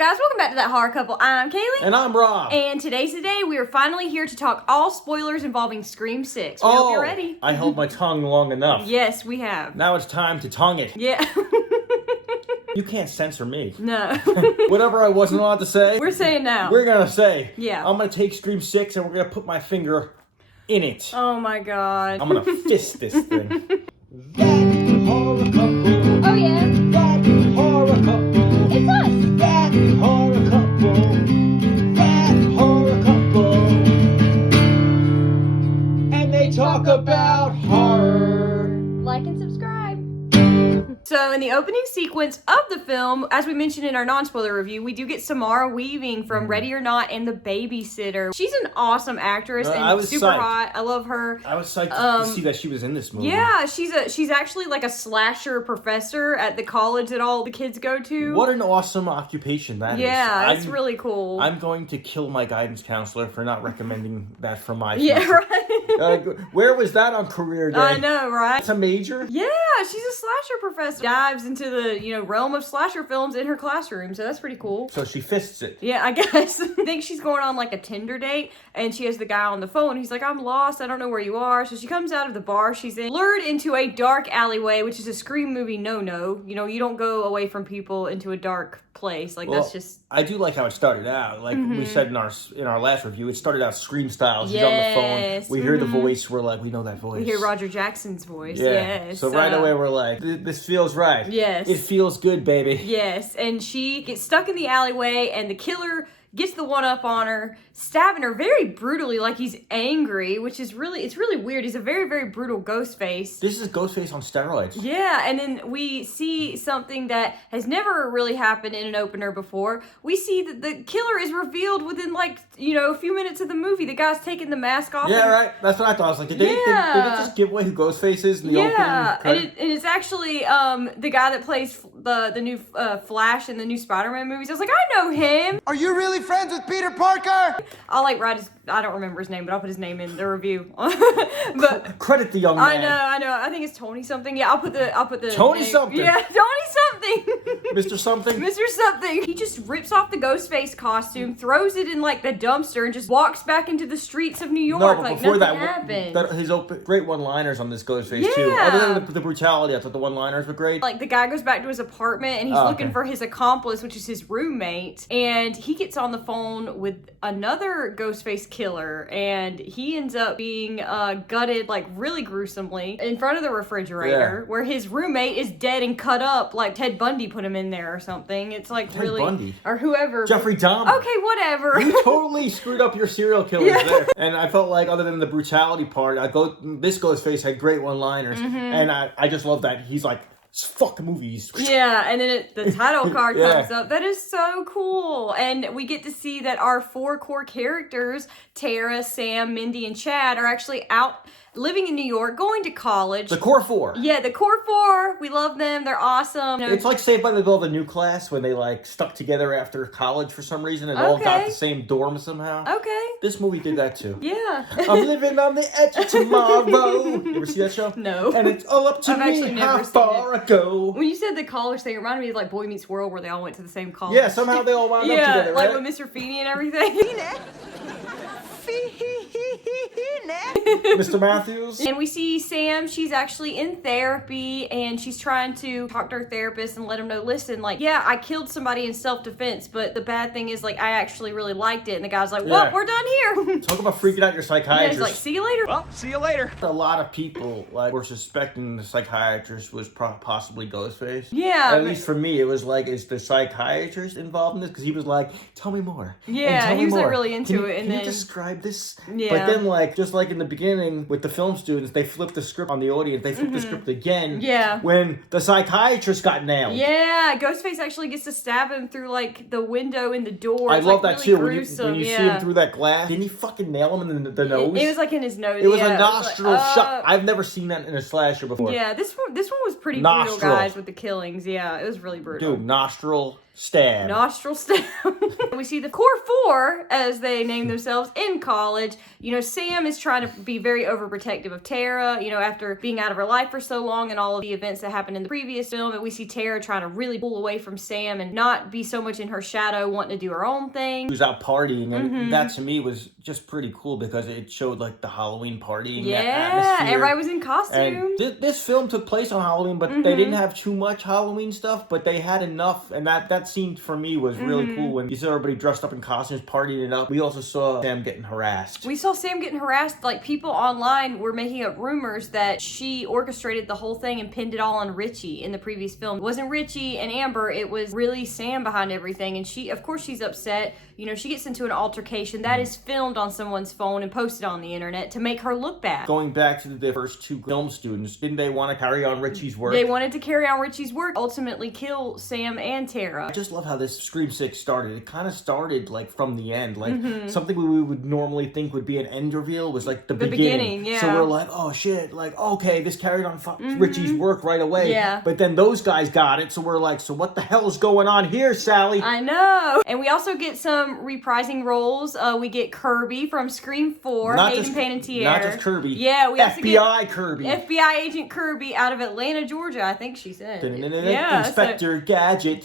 guys? Welcome back to That Horror Couple. I'm Kaylee. And I'm Rob. And today's the day we are finally here to talk all spoilers involving Scream 6. We hope you're ready. I held my tongue long enough. Yes, we have. Now it's time to tongue it. Yeah. You can't censor me. No. Whatever I wasn't allowed to say, We're saying now. we're going to say. Yeah. I'm going to take Scream 6 and we're going to put my finger in it. Oh my god. I'm going to fist this thing. That horror couple. Oh yeah. That horror couple. It's us. That horror couple. That horror couple. And they talk about horror. Like and subscribe. So in the opening sequence of the film, as we mentioned in our non-spoiler review, we do get Samara Weaving from Ready or Not and The Babysitter. She's an awesome actress I and was super psyched. hot. I love her. I was psyched to see that she was in this movie. Yeah, she's actually like a slasher professor at the college that all the kids go to. What an awesome occupation that is. Yeah, it's really cool. I'm going to kill my guidance counselor for not recommending that for my yeah, future. right. Where was that on career day? I know, right? That's a major? Yeah, she's a slasher professor. Dives into the, realm of slasher films in her classroom, so that's pretty cool. So she fists it. Yeah, I guess. I think she's going on like a Tinder date, and she has the guy on the phone. He's like, I'm lost. I don't know where you are. So she comes out of the bar she's in, lured into a dark alleyway, which is a Scream movie no-no. You don't go away from people into a dark place. Like, that's just... I do like how it started out. Like we said in our last review, it started out Scream style. She's on the phone. We hear the voice. We're like, we know that voice. We hear Roger Jackson's voice. Yeah. Yes. So right away we're like, this feels right. Yes. It feels good, baby. Yes, and she gets stuck in the alleyway, and the killer gets the one up on her, stabbing her very brutally, like he's angry, which is it's really weird. He's a very, very brutal Ghostface. This is Ghostface on steroids. Yeah, and then we see something that has never really happened in an opener before. We see that the killer is revealed within a few minutes of the movie. The guy's taking the mask off. Yeah, right. That's what I thought. I was like, did they just give away who Ghostface is in the opening? And it's actually the guy that plays the new Flash in the new Spider-Man movies. I was like, I know him. Are you really friends with Peter Parker? I'll I don't remember his name, but I'll put his name in the review. But Credit the young man. I know. I think it's Tony something. Yeah, I'll put the Tony name. something. Yeah, Tony something. Mr. Something. Mr. Something. He just rips off the Ghostface costume, throws it in the dumpster, and just walks back into the streets of New York No, but like before nothing that, happened. his great one-liners on this Ghostface too. Other than the brutality, I thought the one-liners were great. The guy goes back to his apartment and he's looking for his accomplice, which is his roommate, and he gets on the phone with another Ghostface killer, and he ends up being gutted really gruesomely in front of the refrigerator, where his roommate is dead and cut up like Ted Bundy put him in there or something. It's Ted really Bundy? Or whoever. Jeffrey Dahmer. Okay, whatever. You totally screwed up your serial killers there. And I felt like, other than the brutality part, this Ghostface had great one-liners, and I just love that he's like, fuck the movies. Yeah, and then the title card Yeah. comes up. That is so cool. And we get to see that our 4 core characters, Tara, Sam, Mindy, and Chad, are actually out living in New York, going to college. The core 4. Yeah, the core 4. We love them. They're awesome. It's like Saved by the Bell, the new class, when they stuck together after college for some reason and all got the same dorm somehow. Okay. This movie did that too. Yeah. I'm living on the edge of tomorrow. You ever see that show? No. And it's all up to I've actually me never how seen far I go. When you said the college thing, it reminded me of Boy Meets World, where they all went to the same college. Yeah, somehow they all wound up together, right? With Mr. Feeney and everything. Mr. Matthews. And we see Sam, she's actually in therapy, and she's trying to talk to her therapist and let him know, listen, yeah, I killed somebody in self-defense, but the bad thing is, I actually really liked it. And the guy's like, well, we're done here. Talk about freaking out your Yeah, psychiatrist. he's like, see you later. Well, see you later. A lot of people were suspecting the psychiatrist was possibly Ghostface. Yeah. At least for me, it was is the psychiatrist involved in this? Because he was like, tell me more. Yeah, tell me he was more. really into it. And Can then you describe this? Yeah. But then just like in the beginning with the film students, they flipped the script on the audience. They flipped the script again. Yeah. When the psychiatrist got nailed. Yeah, Ghostface actually gets to stab him through the window in the door. I It's, love that really too. gruesome. When you see him through that glass, didn't he fucking nail him in the nose? It was in his nose. It was yeah. a nostril shot. I've never seen that in a slasher before. Yeah, this one was pretty Nostril. brutal, guys, with the killings. Yeah, it was really brutal. Dude, nostril stab. Nostril stab. We see the core four, as they name themselves, in college. You know, Sam is trying to be very overprotective of Tara, you know, after being out of her life for so long and all of the events that happened in the previous film. And we see Tara trying to really pull away from Sam and not be so much in her shadow, wanting to do her own thing. She was out partying, and that to me was just pretty cool because it showed like the Halloween partying atmosphere. Everybody was in costume. And this film took place on Halloween, but they didn't have too much Halloween stuff, but they had enough, and that scene for me was really cool when you saw everybody dressed up in costumes, partying it up. We also saw Sam getting harassed. We saw Sam getting harassed. Like, people online were making up rumors that she orchestrated the whole thing and pinned it all on Richie in the previous film. It wasn't Richie and Amber, it was really Sam behind everything. And she, of course, she's upset. You know, she gets into an altercation that is filmed on someone's phone and posted on the internet to make her look bad. Going back to the first two film students, didn't they want to carry on Richie's work? They wanted to carry on Richie's work, ultimately kill Sam and Tara. I just love how this Scream 6 started. It kind of started like from the end. Like something we would normally think would be an end reveal was like the beginning. Yeah. So we're like, oh shit, like, okay, this carried on Richie's work right away. Yeah. But then those guys got it, so we're like, so what the hell is going on here, Sally? I know. And we also get some reprising roles. We get Kirby from Scream 4, Hayden Panettiere. Not just Kirby. Yeah, we also FBI get Kirby. FBI agent Kirby out of Atlanta, Georgia, I think she said. Inspector Gadget.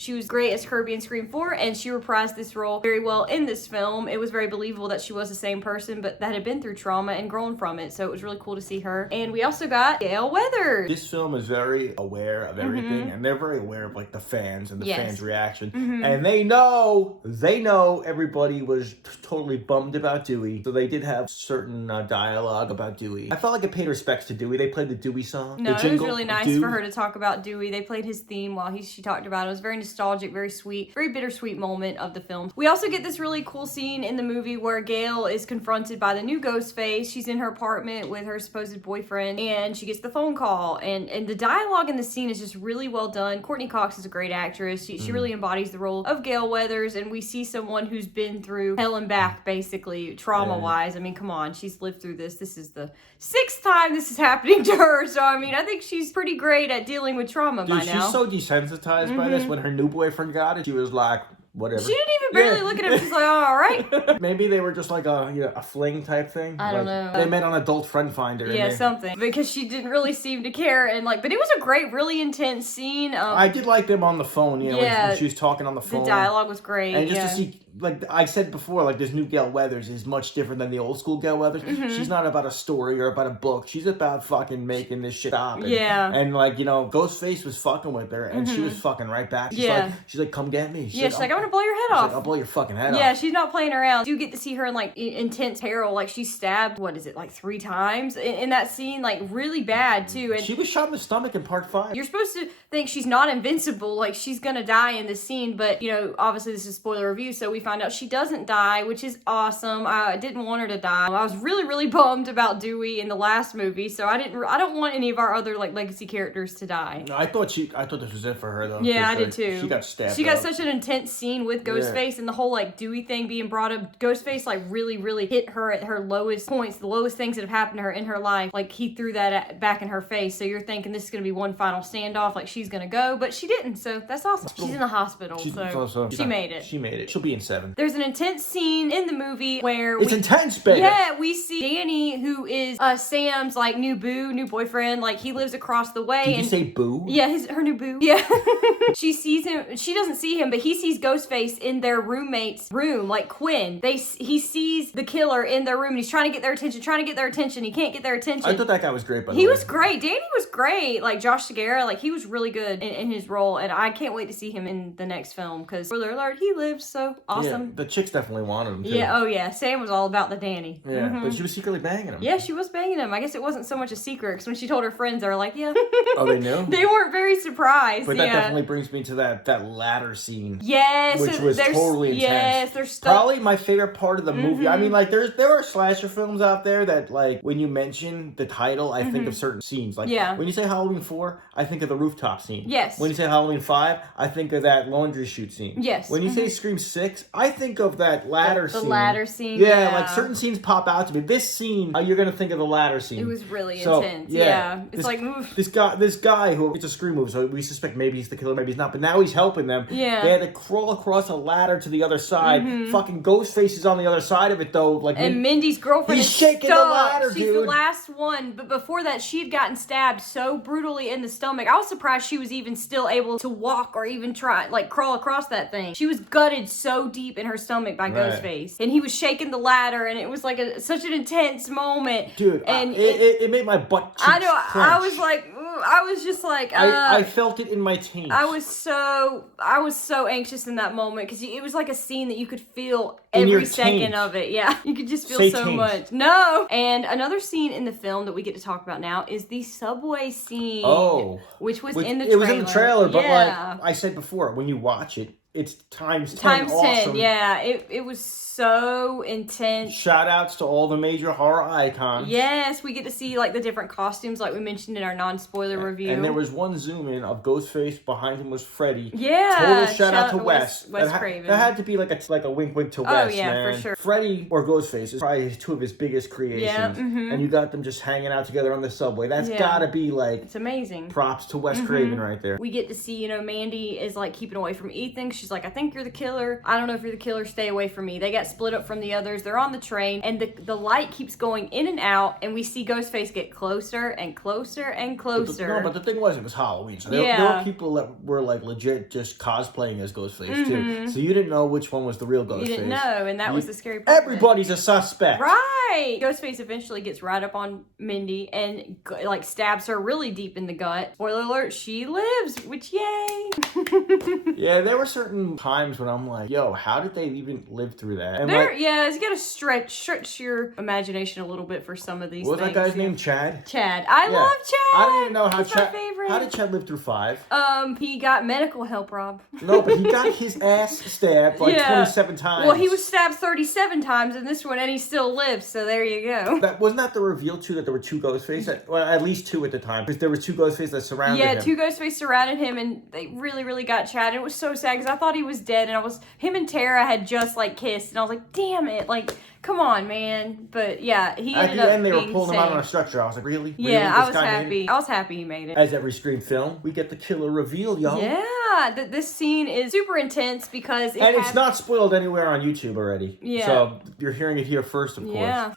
She was great as Kirby in Scream 4, and she reprised this role very well in this film. It was very believable that she was the same person, but that had been through trauma and grown from it, so it was really cool to see her. And we also got Gale Weathers. This film is very aware of everything, and they're very aware of like the fans and the fans' reaction. And they know everybody was totally bummed about Dewey, so they did have certain dialogue about Dewey. I felt like it paid respects to Dewey. They played the Dewey song. No, it was really nice for her to talk about Dewey. They played his theme while she talked about it. It was very nostalgic, very sweet, very bittersweet moment of the film. We also get this really cool scene in the movie where Gale is confronted by the new Ghostface. She's in her apartment with her supposed boyfriend, and she gets the phone call. And the dialogue in the scene is just really well done. Courtney Cox is a great actress. She really embodies the role of Gale Weathers, and we see someone who's been through hell and back, basically, trauma-wise. I mean, come on, she's lived through this. This is the 6th time this is happening to her, so I mean, I think she's pretty great at dealing with trauma by now. She's so desensitized by this. When her new boyfriend got it, she was like, whatever. She didn't even barely look at him. She's like, oh, all right. Maybe they were just like a fling type thing. I don't know. They met on Adult Friend Finder. Yeah, something. Because she didn't really seem to care, and like, but it was a great, really intense scene. I did like them on the phone. You know, when she was talking on the phone. The dialogue was great. And just to see, like I said before, like this new Gale Weathers is much different than the old school Gale Weathers. She's not about a story or about a book. She's about fucking making this shit stop. And like, you know, Ghostface was fucking with her, and she was fucking right back. She's like, come get me. She's like, I'm gonna blow your head off. Like, I'll blow your fucking head off. Yeah, she's not playing around. You get to see her in like intense peril. Like, she's stabbed, what is it, like 3 times in that scene, like really bad too. And she was shot in the stomach in part 5. You're supposed to think she's not invincible, like she's gonna die in this scene, but you know, obviously this is a spoiler review, so we find out she doesn't die, which is awesome. I didn't want her to die. I was really, really bummed about Dewey in the last movie, so I don't want any of our other like legacy characters to die. I thought this was it for her though. Yeah, I did too. She got stabbed. She got such an intense scene with Ghostface, and the whole like Dewey thing being brought up. Ghostface like really, really hit her at her lowest points, the lowest things that have happened to her in her life. Like, he threw that back in her face, so you're thinking this is gonna be one final standoff, like she's gonna go, but she didn't, so that's awesome. She's in the hospital, so she made it. She made it. She'll be in 7. There's an intense scene in the movie where it's intense, baby. Yeah, we see Danny, who is Sam's like new boyfriend. Like, he lives across the way. Did you say boo? Yeah, her new boo. Yeah. She sees him. She doesn't see him, but he sees Ghostface in their roommate's room, like Quinn. He sees the killer in their room, and he's trying to get their attention. He can't get their attention. I thought that guy was great, by the way. He was great. Danny was great. Like, Josh Segarra, like, he was really good in his role, and I can't wait to see him in the next film, because, spoiler alert, he lives, so awesome. Yeah, the chicks definitely wanted him, too. Yeah, oh yeah. Sam was all about the Danny. Yeah, but she was secretly banging him. Yeah, she was banging him. I guess it wasn't so much a secret, because when she told her friends, they were like, yeah. Oh, they knew? They weren't very surprised. But that definitely brings me to that ladder scene. Yes. Which was totally intense. Yes, there's stuff. Probably my favorite part of the movie. I mean, like, there are slasher films out there that, like, when you mention the title, I think of certain scenes. Like, when you say Halloween 4, I think of the rooftop scene. Yes. When you say Halloween 5, I think of that laundry chute scene. Yes. When you say Scream 6, I think of that ladder scene. The ladder scene. Yeah, like certain scenes pop out to me. This scene, you're gonna think of the ladder scene. It was really intense. Yeah. It's like, oof. This guy who, it's a screw move, so we suspect maybe he's the killer, maybe he's not. But now he's helping them. Yeah. They had to crawl across a ladder to the other side. Fucking Ghostface is on the other side of it though. Like, and Mindy's girlfriend is shaking stuck. the ladder, She's dude. the last one. But before that, she had gotten stabbed so brutally in the stomach. I was surprised she was even still able to walk or even try, like, crawl across that thing. She was gutted so deep in her stomach by Ghostface. And he was shaking the ladder, and it was like such an intense moment. Dude, and it made my butt cheeks I know. clench. I was like, I was just like, I felt it in my taint. I was so anxious in that moment because it was like a scene that you could feel every second of it. Yeah, you could just feel so much. No. And another scene in the film that we get to talk about now is the subway scene. Oh, which was in the trailer. It was in the trailer, but like I said before, when you watch it, it's times 10. Times 10, awesome. yeah. It was so intense. Shout outs to all the major horror icons. Yes, we get to see like the different costumes like we mentioned in our non-spoiler review. And there was one zoom in of Ghostface, behind him was Freddy. Yeah. Total shout out to Wes. Wes Craven. That had to be like a wink wink to Wes. Oh yeah, man. for sure. Freddy or Ghostface is probably two of his biggest creations. Yeah. And you got them just hanging out together on the subway. That's gotta be like, it's amazing. Props to Wes Craven right there. We get to see, Mandy is like keeping away from Ethan. She's like, I think you're the killer. I don't know if you're the killer. Stay away from me. They got split up from the others. They're on the train, and the light keeps going in and out, and we see Ghostface get closer and closer and closer. But the thing was, it was Halloween, so there were people that were like legit just cosplaying as Ghostface too. So you didn't know which one was the real Ghostface. You didn't know, and that was the scary part. Everybody's a suspect. Right. Ghostface eventually gets right up on Mindy and like stabs her really deep in the gut. Spoiler alert, she lives, which yay. Yeah, there were certain times when I'm like, yo, how did they even live through that? And you gotta stretch your imagination a little bit for some of these what was things. that guy's name? Chad? Chad. I love Chad. I didn't even know how He's my favorite. How did Chad live through 5? He got medical help, Rob. No, but he got his ass stabbed like 27 times. Well, he was stabbed 37 times in this one, and he still lives, so there you go. Wasn't that the reveal, too, that there were 2 Ghostfaces? Well, at least 2 at the time, because there were 2 Ghostfaces that surrounded him. Yeah, 2 Ghostfaces surrounded him, and they really, really got Chad, and it was so sad, because I thought he was dead, and him and Tara had just, like, kissed, and I was like, damn it, like, come on, man. But yeah, he ended up at the end, they were being pulling him out safe. on a stretcher. I was like, really? Yeah, Really? I was happy. I was happy he made it. As every Scream film, we get the killer reveal, y'all. Yeah, this scene is super intense because it's not spoiled anywhere on YouTube already. Yeah. So you're hearing it here first, of course. Yeah.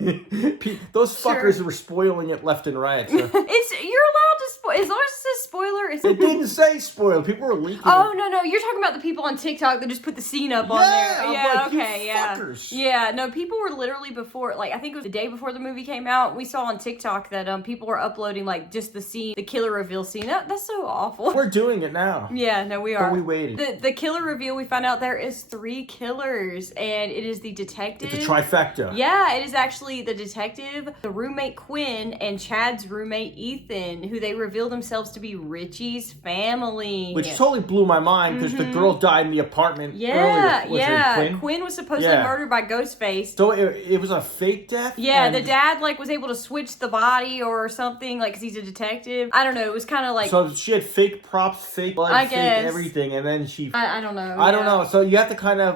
Those fuckers were spoiling it left and right. So. You're allowed to spoil. As long as it says spoiler, it didn't say spoiled. People were leaking. Oh no, you're talking about the people on TikTok that just put the scene up on there. Yeah, okay, fuckers. Yeah, no, people were literally before, like I think it was the day before the movie came out. We saw on TikTok that people were uploading like just the scene, the killer reveal scene. That's so awful. We're doing it now. Yeah, no, we are. But we waited. The killer reveal. We found out there is 3 killers, and it is the detective. It's a trifecta. Yeah, it is actually the detective, the roommate Quinn, and Chad's roommate Ethan, who they reveal themselves to be Richie's family. Which totally blew my mind because the girl died in the apartment Yeah, earlier. Was it Quinn was supposedly murdered by Ghostface. So it was a fake death? Yeah, the dad was able to switch the body or something, because he's a detective. I don't know, it was kind of like... So she had fake props, fake blood, fake everything, and then she... I don't know. I don't know. So you have to kind of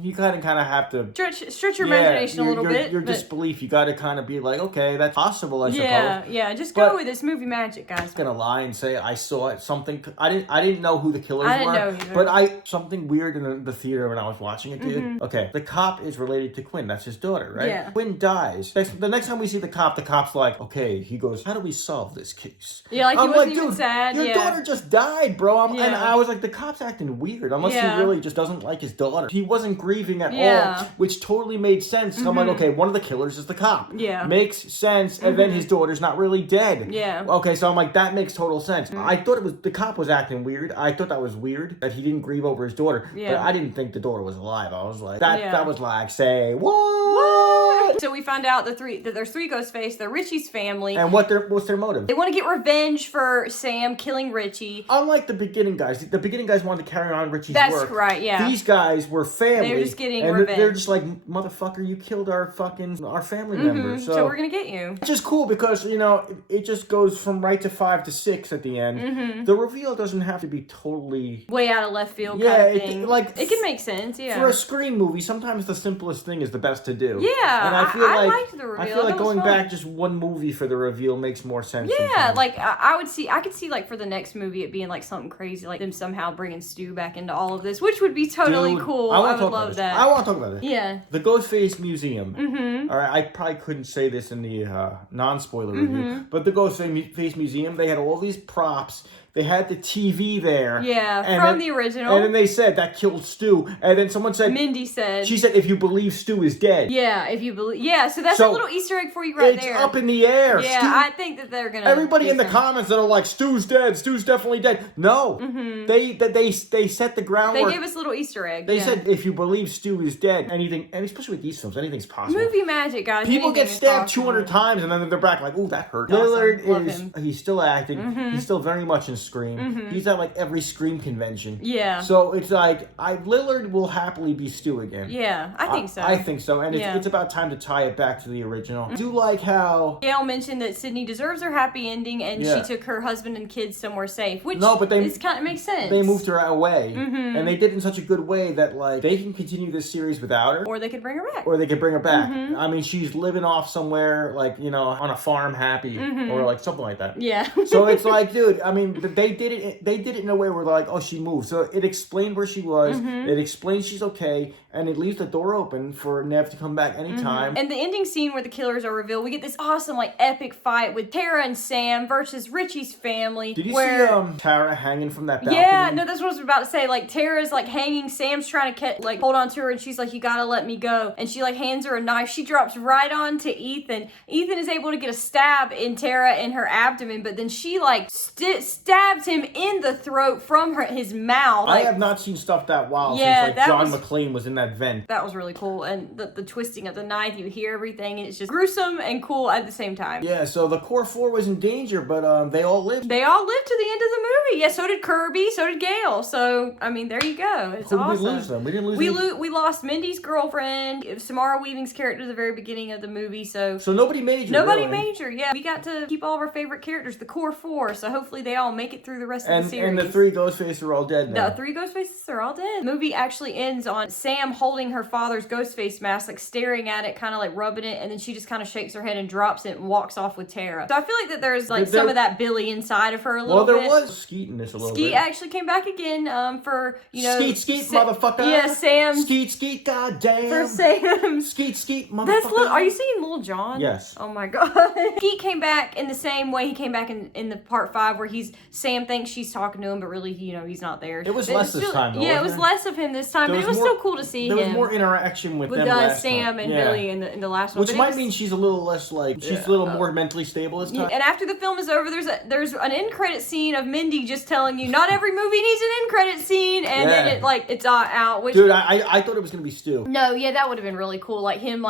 you kind of have to... Stretch your imagination a little bit. Your disbelief, you got to kind of be like, okay, that's possible, I suppose. Yeah, just go with this movie magic, guys. I'm not gonna lie and say I saw it, something... I didn't know who the killers were. I didn't know either. But something weird in the theater when I was watching it, dude. Okay, the cop is related to Quinn. That's his daughter, right? Yeah. Quinn dies. The next time we see the cop's like, okay, he goes, how do we solve this case? Yeah, like he I'm wasn't like, even sad. Your daughter just died, bro. And Yeah. I was like, the cop's acting weird. Unless he really just doesn't like his daughter. He wasn't grieving at all, which totally made sense. So I'm like, okay, one of the killers is the cop. Yeah. Makes sense. And then his daughter's not really dead. Yeah. Okay, so I'm like, that makes total sense. I thought the cop was acting weird. I thought that was weird that he didn't grieve over his daughter. Yeah. But I didn't think the daughter was alive. I was like, that was like, say, what? So we find out that there's three Ghostface. They're Richie's family. And what's their motive? They want to get revenge for Sam killing Richie. Unlike the beginning guys wanted to carry on Richie's work. That's right, yeah. These guys were family. They're just getting and revenge. They're just like, motherfucker, you killed our family member. So we're gonna get you. Which is cool because, it just goes from right to 5 to 6 at the end. The reveal doesn't have to be totally... way out of left field kind of thing. It can make sense, yeah. For a Scream movie, sometimes the simplest thing is the best to do. Yeah, and I liked the reveal. I feel like going back just one movie for the reveal makes more sense. Yeah, sometimes. like I could see like for the next movie it being like something crazy, like them somehow bringing Stu back into all of this, which would be totally cool. I would love that. I want to talk about it. Yeah. The Ghostface Museum. All right, I probably couldn't say this in the non-spoiler review, but the Ghostface Museum, they had all these props. They had the TV there. Yeah, from the original. And then they said that killed Stu. And then someone said... Mindy said... She said, if you believe Stu is dead. Yeah, if you believe... Yeah, so that's a little Easter egg for you there. It's up in the air. Yeah, I think that they're going to... Everybody in the comments that are like, Stu's dead. Stu's definitely dead. No. They set the groundwork. They gave us a little Easter egg. They said, if you believe Stu is dead, anything... And especially with these films, anything's possible. Movie magic, guys. People get stabbed 200 times and then they're back like, ooh, that hurt. Awesome. Lillard he's still acting. He's still very much in Scream. He's at like every Scream convention. Yeah. So it's like Lillard will happily be Stu again. Yeah, I think so. I think so, and it's about time to tie it back to the original. I do like how Gail mentioned that Sydney deserves her happy ending, and she took her husband and kids somewhere safe. Which kind of makes sense. They moved her away, and they did it in such a good way that like they can continue this series without her, or they could bring her back. I mean, she's living off somewhere like on a farm, happy, or like something like that. Yeah. So it's like, dude, I mean, they did it. They did it in a way where they're like, oh, she moved. So it explained where she was. It explains she's okay, and it leaves the door open for Nev to come back anytime. And the ending scene where the killers are revealed, we get this awesome like epic fight with Tara and Sam versus Richie's family. Did you see Tara hanging from that balcony? Yeah, no, that's what I was about to say. Like Tara's like hanging, Sam's trying to hold on to her, and she's like, "You gotta let me go." And she like hands her a knife. She drops right onto Ethan. Ethan is able to get a stab in Tara in her abdomen, but then she like stabs him in the throat from his mouth. I have not seen stuff that wild since like John McClane was in that vent. That was really cool, and the twisting of the knife, you hear everything, and it's just gruesome and cool at the same time. Yeah, so the core four was in danger, but they all lived. They all lived to the end of the movie. Yeah, so did Kirby, so did Gail. So I mean, there you go. It's awesome. Who did we lose them? We didn't lose. We lost Mindy's girlfriend, Samara Weaving's character at the very beginning of the movie. So nobody major. Nobody major. Yeah, we got to keep all of our favorite characters, the core four. So hopefully they all make it through the rest of the series. And the three Ghostfaces are all dead now. The three Ghostfaces are all dead. The movie actually ends on Sam holding her father's Ghostface mask, like staring at it, kind of like rubbing it, and then she just kind of shakes her head and drops it and walks off with Tara. So I feel like that there's like some of that Billy inside of her a little bit. Well, there was Skeet in this a little bit. Skeet actually came back again for, Skeet, motherfucker. Yeah, Sam. Skeet, goddamn. For Sam. Skeet, motherfucker. Are you seeing Little John? Yes. Oh my god. Skeet came back in the same way he came back in the part 5 where Sam thinks she's talking to him, but really, he's not there. It was less this time, though. Yeah, it was less of him this time, but it was still cool to see him. There was more interaction with them last Sam time. and Billy in the last one. Which might mean she's a little less she's a little more mentally stable this time. And after the film is over, there's an end credit scene of Mindy just telling you not every movie needs an end credit scene, and then it's out. Which, dude, I thought it was gonna be Stu. No, yeah, that would have been really cool. Like him,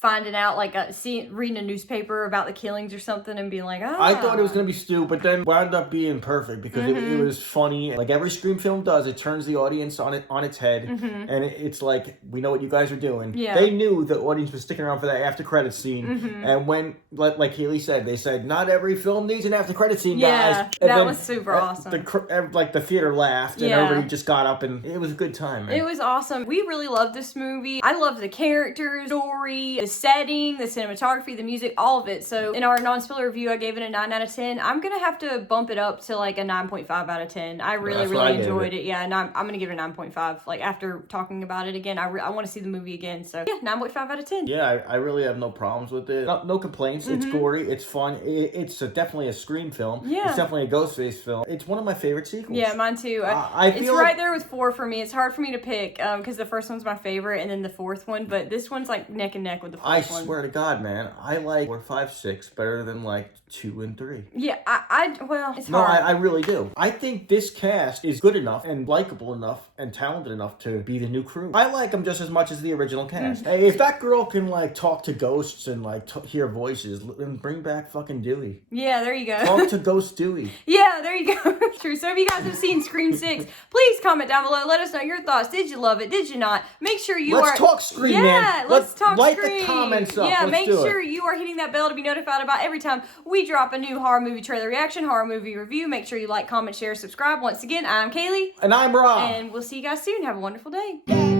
finding out, reading a newspaper about the killings or something and being like, I thought it was going to be Stu, but then wound up being perfect because it was funny. Like every Scream film does, it turns the audience on its head, and it's like, we know what you guys are doing. Yeah. They knew the audience was sticking around for that after credit scene, and when, like Haley said, they said, not every film needs an after credit scene, guys. Yeah, that was super awesome. The theater laughed, and everybody just got up, and it was a good time, man. It was awesome. We really loved this movie. I loved the characters, story, the setting, the cinematography, the music, all of it. So in our non-spoiler review, I gave it a 9 out of 10. I'm gonna have to bump it up to a 9.5 out of 10. I really enjoyed it. Yeah, and I'm gonna give it a 9.5. After talking about it again, I want to see the movie again. So yeah, 9.5 out of 10. Yeah, I really have no problems with it. No complaints. It's gory. It's fun. It's definitely a Scream film. Yeah. It's definitely a Ghostface film. It's one of my favorite sequels. Yeah, mine too. It's right there with 4 for me. It's hard for me to pick because the first one's my favorite and then the fourth one, but this one's neck and neck with the the I fourth one. swear to God, man, I like 4, 5, 6 better than like 2 and 3. Yeah, well, it's No, hard. I really do. I think this cast is good enough and likable enough and talented enough to be the new crew. I like them just as much as the original cast. Hey, if that girl can like talk to ghosts and like hear voices, then bring back fucking Dewey. Yeah, there you go. Talk to Ghost Dewey. Yeah, there you go. True. So if you guys have seen Scream 6, please comment down below. Let us know your thoughts. Did you love it? Did you not? Make sure you Let's talk Scream, man. Yeah, let's talk light Scream. the comments up. Yeah, Let's make do sure it. you are hitting that bell to be notified about every time we drop a new horror movie trailer reaction, horror movie review. Make sure you like, comment, share, subscribe. Once again, I'm Kaylee. And I'm Rob. And we'll see you guys soon. Have a wonderful day.